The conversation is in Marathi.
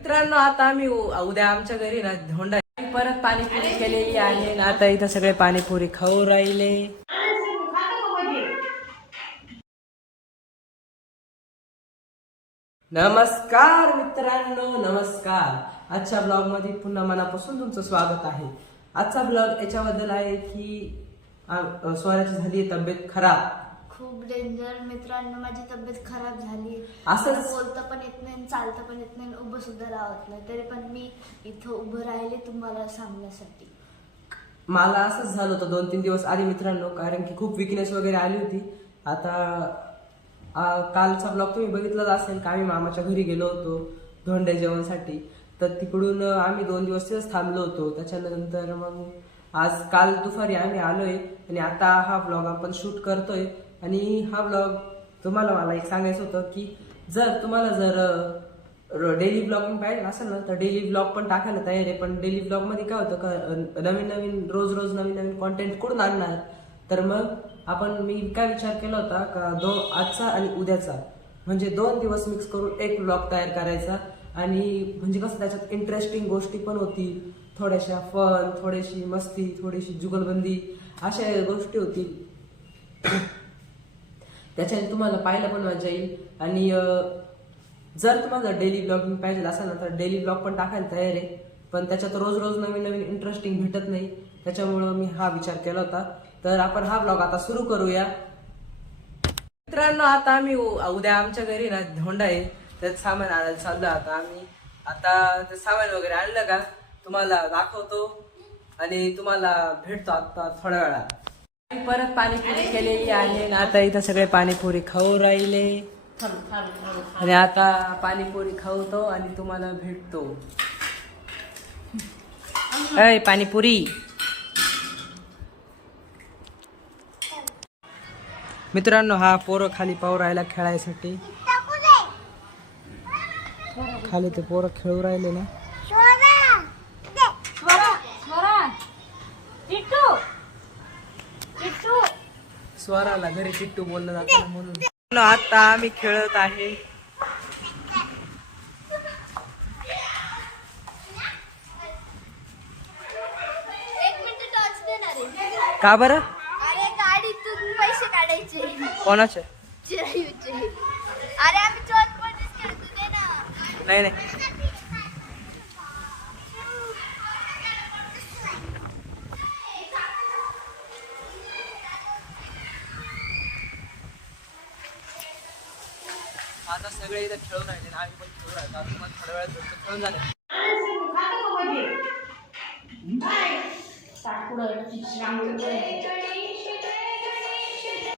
मित्रांनो आता आम्ही उद्या आमच्या घरी ना धोंडा परत पाणीपुरी केलेली आहे ना आता इथं सगळे पाणीपुरी खाऊ राहिले. नमस्कार मित्रांनो, नमस्कार. आजच्या ब्लॉग मध्ये पुन्हा मनापासून तुमचं स्वागत आहे. आजचा ब्लॉग याच्याबद्दल आहे की स्वराची झाली तब्येत खराब, खूप डेंजर. मित्रांनो माझी तब्येत खराब झाली. असंच बोलता पण येत नाही, चालता पण येत नाही, उभं सुद्धा राहत नाही. तरी पण मी इथं उभं राहिले तुम्हाला सांगण्यासाठी. मला असंच झालं होतं 2-3 दिवस आधी मित्रांनो, कारण की खूप विकनेस वगैरे आली होती. आता कालचा ब्लॉग तुम्ही बघितलाच असेल का आम्ही मामाच्या घरी गेलो होतो धोंडे जेवणासाठी. तर तिकडून आम्ही 2 दिवस तिथेच थांबलो होतो. त्याच्यानंतर मग आज काल दुपारी आम्ही आलोय आणि आता हा ब्लॉग आपण शूट करतोय. आणि हा ब्लॉग तुम्हाला मला एक सांगायचं होतं की तुम्हाला जर डेली ब्लॉगिंग पाहिजे असेल ना तर डेली ब्लॉग पण टाकायला तयार आहे. पण डेली ब्लॉग मध्ये काय होतं का नवीन नवीन रोज रोज नवीन नवीन कॉन्टेंट कुठून आणणार. तर मग मी काय विचार केला होता का आजचा आणि उद्याचा म्हणजे 2 दिवस मिक्स करून एक ब्लॉग तयार करायचा. आणि म्हणजे कसं त्याच्यात इंटरेस्टिंग गोष्टी पण होतील, थोड्याशा फन, थोडीशी मस्ती, थोडीशी जुगलबंदी अशा गोष्टी होतील. त्याच्याने तुम्हाला पाहायला पण मजा येईल. आणि जर तुम्हाला डेली ब्लॉगिंग पाहिजे असेल ना तर डेली ब्लॉग पण टाकायला तयार आहे. पण त्याच्यात रोज रोज नवीन नवीन इंटरेस्टिंग भेटत नाही. त्याच्यामुळं मी हा विचार केला होता. तर आपण हा ब्लॉग आता सुरू करूया. मित्रांनो आता आम्ही उद्या आमच्या घरी ना धोंडा आहे, त्यात सामान आणायला चाललो. आता ते सामान वगैरे आणलं का तुम्हाला दाखवतो आणि तुम्हाला भेटतो आता थोड्या वेळात. परत पाणीपुरी केलेली आहे ना आता इथं सगळे पाणीपुरी खाऊ राहिले. आणि आता पाणीपुरी खाऊतो आणि तुम्हाला भेटतो. अय पाणीपुरी. मित्रांनो हा पोरं खाली पाहू राहिला खेळायसाठी. खाली ते पोरं खेळू राहिले ना. स्वराला घरी टिट्टू बोललं जातं म्हणून. आता आम्ही खेळत आहे. का बरं? अरे गाडीतून पैसे काढायचे. कोणाचे? चिरायूचे. अरे आम्ही चोरपटीच खेळतो ते ना. नाही नाही आता सगळे इथं खेळून राहिले ना, आम्ही पण खेळू राहिलो. आता तुम्हाला थोड्या वेळात भेटतो, खेळून झाले.